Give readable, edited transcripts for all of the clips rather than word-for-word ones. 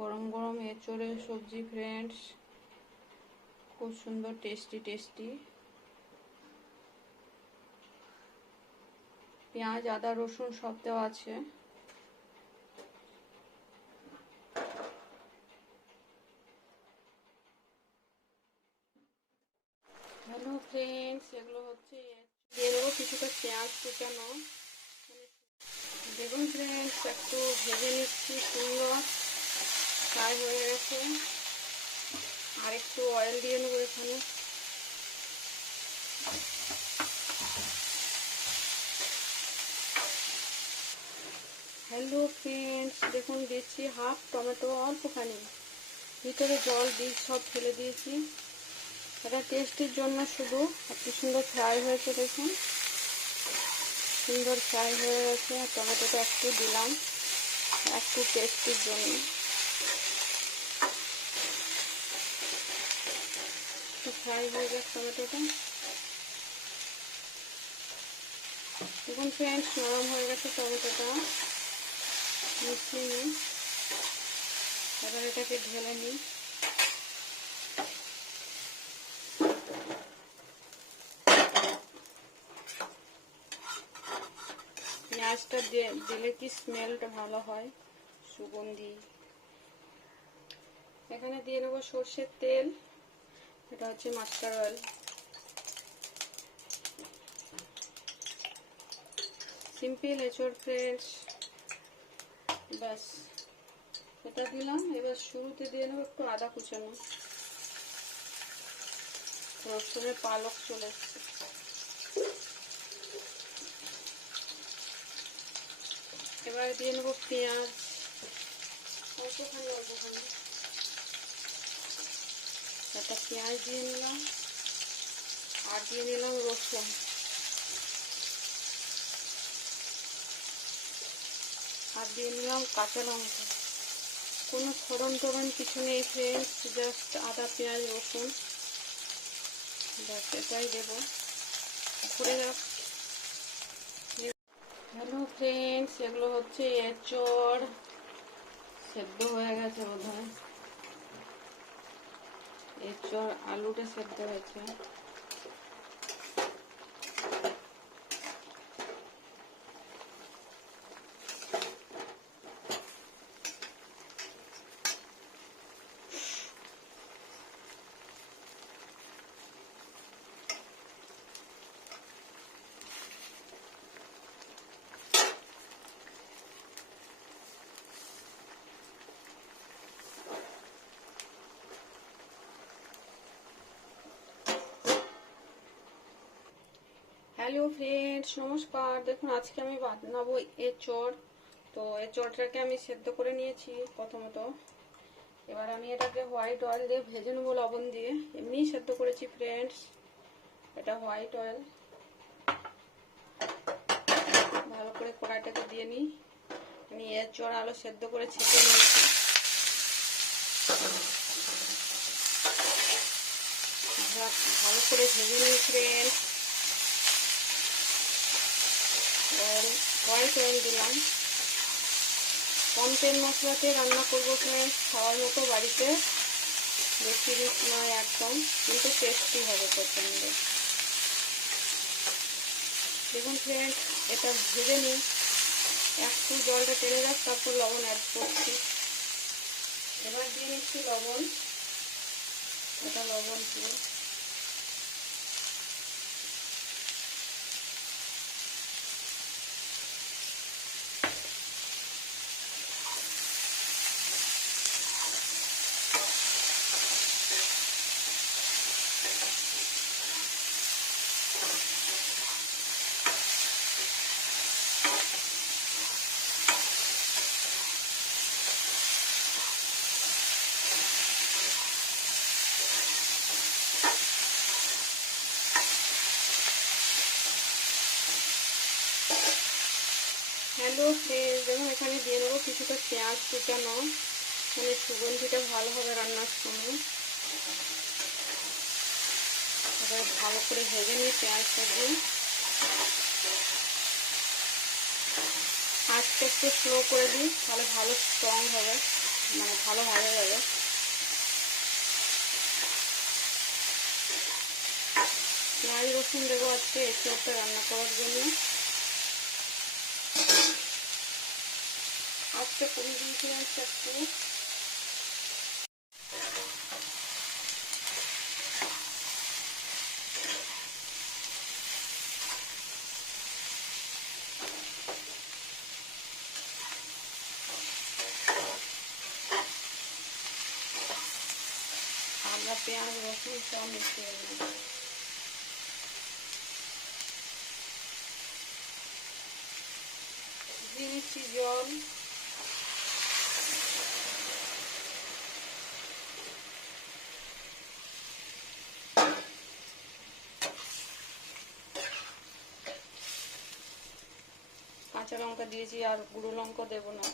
গরম গরম এঁচোড়ের সবজি ফ্রেন্ডস, খুব সুন্দর টেস্টি টেস্টি। পেঁয়াজ আদা রসুন সব দেওয়া আছে। হ্যালো ফ্রেন্ডস, এগুলো হচ্ছে দিয়ে দেবো কিছুটা পেঁয়াজ কুচানো। দেখুন ফ্রেন্ডস, একটু ভেজে নিচ্ছি, সুন্দর ফ্রাই হয়ে গেছে। আর একটু অয়েল দিয়ে নেবো এখানে। হ্যালো ফ্রেন্ডস, দেখুন দিচ্ছি হাফ টমেটো, অল্পখানি, ভিতরে জল দিয়ে সব ফেলে দিয়েছি। এটা টেস্টের জন্য শুধু। এত সুন্দর ফ্রাই হয়েছে, দেখুন সুন্দর ফ্রাই হয়ে গেছে। টমেটোটা একটু দিলাম একটু টেস্টের জন্য। ফ্রাই হয়ে গেছে টমেটোটা। দেখুন ফ্রেন্ডস, নরম হয়ে গেছে টমেটোটা। মিশিয়ে নিই, এবার এটাকে ঢেলে নিই। পেঁয়াজটা দিলে কি স্মেলটা ভালো হয়, সুগন্ধি। এখানে দিয়ে নেবো সর্ষের তেল, এটা হচ্ছে মাস্টার্ড অয়েল। সিম্পল এঁচোড় ফ্রেন্ডস, ব্যাস এটা দিলাম। এবার শুরুতে দিয়ে নেবো একটু আদা কুচানো, রসুনের পালক চলে এসছে। এবার দিয়ে নেবো পেঁয়াজ, অল্পখানি একটা পেঁয়াজ দিয়ে নিলাম। আর দিয়ে নিলাম রসুন। আর দিয়ে নিলাম কাঁচা লঙ্কা। কোনো ফোড়ন টোড়ন কিছু নেই ফ্রেন্ডস, জাস্ট আদা পেঁয়াজ রসুন, ব্যাস এটাই দেবো। ঘুরে যাক। হ্যালো ফ্রেন্ডস, এগুলো হচ্ছে এঁচোড়, সেদ্ধ হয়ে গেছে বোধহয়। এঁচোড় আলুটা সেদ্ধ হয়েছে। হ্যালো ফ্রেন্ডস, নমস্কার। দেখুন আজকে আমি বানাবো এঁচোড়। তো এঁচোড়টাকে আমি সেদ্ধ করে নিয়েছি প্রথমত। এবার আমি এটাকে হোয়াইট অয়েল দিয়ে ভেজে নেবো, লবণ দিয়ে। এমনিই সেদ্ধ করেছি ফ্রেন্ডস, এটা হোয়াইট অয়েল। ভালো করে কড়াইটাকে দিয়ে নিই। আমি এঁচোড় আলু সেদ্ধ করে ছেঁকে নিয়েছি। ভালো করে ভেজে নিই ফ্রেন্ডস। হোয়াইট অয়েল দিলাম। কম তেল মশলাতে রান্না করবো ফ্রেন্ডস, খাওয়ার মতো বাড়িতে, বেশি রিচ নয় একদম, কিন্তু টেস্টি হবে প্রচন্ড। দেখুন ফ্রেন্ডস, এটা ভেজে নিই, একটু জলটা টেনে যাক, তারপর লবণ অ্যাড করছি। এবার দিয়ে নিচ্ছি লবণ, এটা লবণ দিয়ে। হ্যালো ফ্রেন্ডস, দেখুন এখানে দিয়ে দেবো কিছুটা পেঁয়াজ কুচানো, মানে সুগন্ধিটা ভালো হবে রান্নার সময়। এবার ভালো করে ভেজে নিই পেঁয়াজটা দিয়ে। আঁচটা একটু স্লো করে দিই, তাহলে ভালো স্ট্রং হবে মানে ভালো ভাজা যাবে। পেঁয়াজ রসুন দেবো আজকে এঁচোড়টা রান্না করার জন্য। আজকে কমিয়ে দিয়েছিলাম একটু। আমরা পেঁয়াজ রসুন সব মিশিয়ে নেব। দিয়ে নিচ্ছি জল। কাঁচা লঙ্কা দিয়েছি, আর গুঁড়ো লঙ্কা দেবো না।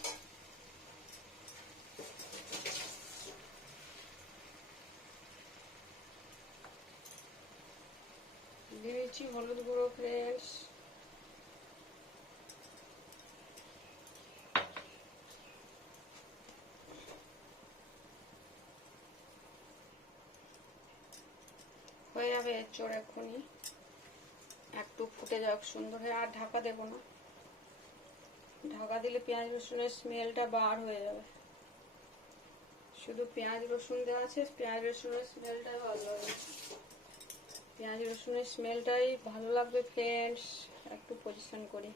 দিয়ে দিচ্ছি হলুদ গুঁড়ো ফ্রেশ। হয়ে যাবে এঁচোড় এক্ষুনি, একটু ফুটে যাক সুন্দর হয়ে। আর ঢাকা দেবো না, ঢাকা দিলে পেঁয়াজ রসুনের স্মেলটা বার হয়ে যাবে। শুধু পেঁয়াজ রসুন দেওয়া আছে, পেঁয়াজ রসুনের স্মেলটাই ভালো লাগবে, পেঁয়াজ রসুনের স্মেলটাই ভালো লাগবে ফ্রেন্ডস। একটু পজিশন করি।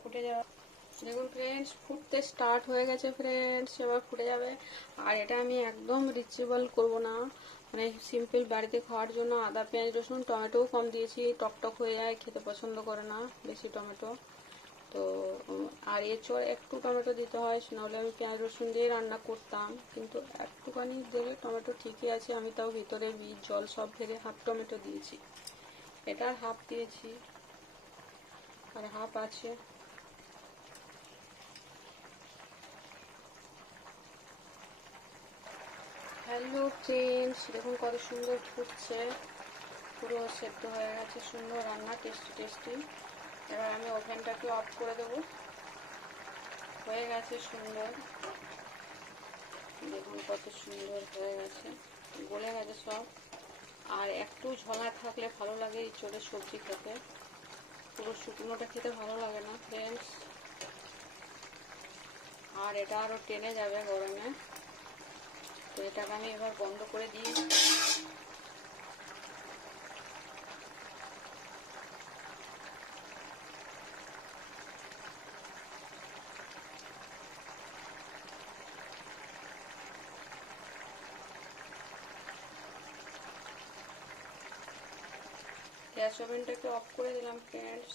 ফুটে যাওয়া দেখুন ফ্রেন্ডস, ফুটতে স্টার্ট হয়ে গেছে ফ্রেন্ডস, এবার ফুটে যাবে। আর এটা আমি একদম রিচেবল করব না, মানে সিম্পল বাড়িতে খাওয়ার জন্য। আদা পেঁয়াজ রসুন টমেটোও কম দিয়েছি, টকটক হয়ে যায়, খেতে পছন্দ করে না বেশি টমেটো। তো আর এঁচোড় একটু টমেটো দিতে হয়, নাহলে আমি পেঁয়াজ রসুন দিয়ে রান্না করতাম, কিন্তু একটুখানি দিলে টমেটো ঠিকই আছে। আমি তাও ভিতরে বীজ জল সব ফেলে হাফ টমেটো দিয়েছি, এটার হাফ দিয়েছি আর হাফ আছে। হ্যালো ফ্রেন্ডস, দেখুন কত সুন্দর ফুটছে, পুরো সেদ্ধ হয়ে গেছে, সুন্দর রান্না, টেস্টি টেস্টি। এবার আমি ওভেনটাকে অফ করে দেবো। হয়ে গেছে সুন্দর, দেখুন কত সুন্দর হয়ে গেছে, গলে গেছে সব। আর একটু ঝোলা থাকলে ভালো লাগে এঁচোড়ের সবজি খেতে, পুরো শুকনোটা খেতে ভালো লাগে না ফ্রেন্ডস। আর এটা আরও টেনে যাবে গরমে। তো এটাকে আমি এবার বন্ধ করে দিই। গ্যাস ওভেনটাকে অফ করে দিলাম ফ্রেন্ডস।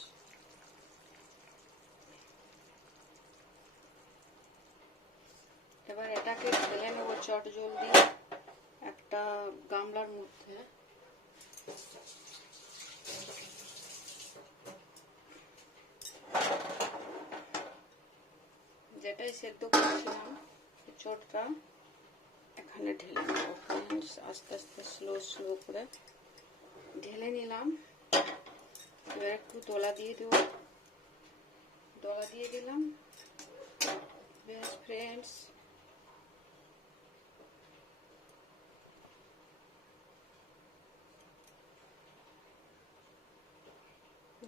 এবার এটাকে ঢেলে নেব চট জলদি একটা গামলার মধ্যে। যেটাই সেদ্ধ করেছিলাম এঁচোড়টা এখানে ঢেলে নেব ফ্রেন্ডস, আস্তে আস্তে স্লো স্লো করে ঢেলে নিলাম। এবার একটু দলা দিয়ে দেবো, দলা দিয়ে দিলাম। বেশ ফ্রেন্ডস,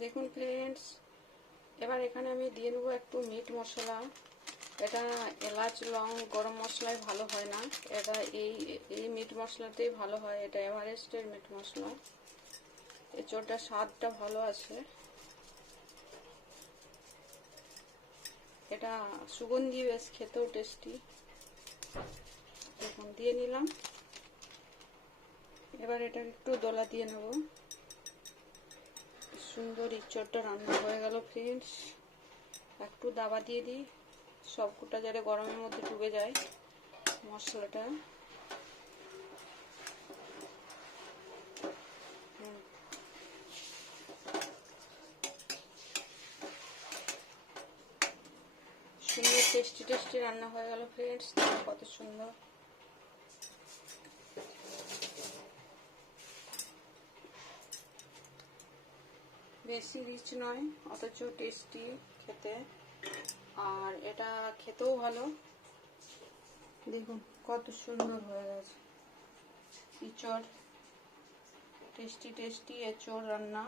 দেখুন ফ্রেন্ডস, এবার এখানে আমি দিয়ে নেবো একটু মিট মশলা। এটা এলাচ লং গরম মশলায় ভালো হয় না, এটা এই মিট মশলাতেই ভালো হয়। এটা এভারেস্টের মিট মশলা, এঁচোড়টার স্বাদটা ভালো আছে। এটা সুগন্ধি, বেশ খেতেও টেস্টি। দেখুন দিয়ে নিলাম। এবার এটা একটু দলা দিয়ে নেব। সুন্দর এঁচোড়টা রান্না হয়ে গেল ফ্রেন্ডস। একটু দাবা দিয়ে দিই, সবকটা যাতে গরমের মধ্যে ডুবে যায় মশলাটা। সুন্দর টেস্টি টেস্টি রান্না হয়ে গেল ফ্রেন্ডস, কত সুন্দর। বেশি রিচ নয়, অথচ টেস্টি খেতে। আর এটা খেতেও ভালো। দেখুন কত সুন্দর হয়ে গেছে এঁচড়, টেস্টি টেস্টি এঁচড় রান্না।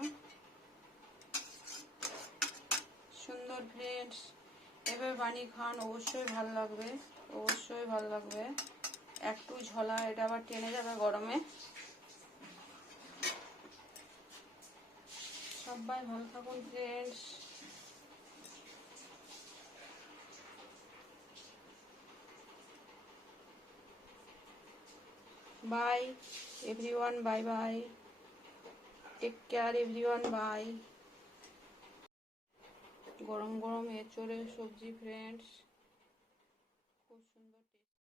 সুন্দর ফ্রেন্ডস, এভাবে বানিয়ে খান, অবশ্যই ভালো লাগবে, অবশ্যই ভালো লাগবে। একটু ঝোলা, এটা আবার টেনে যাবে গরমে। সবাই ভালো থাকুন friends. Bye everyone, bye bye, take care everyone, bye. গরম গরম এঁচড়ের সবজি ফ্রেন্ডস।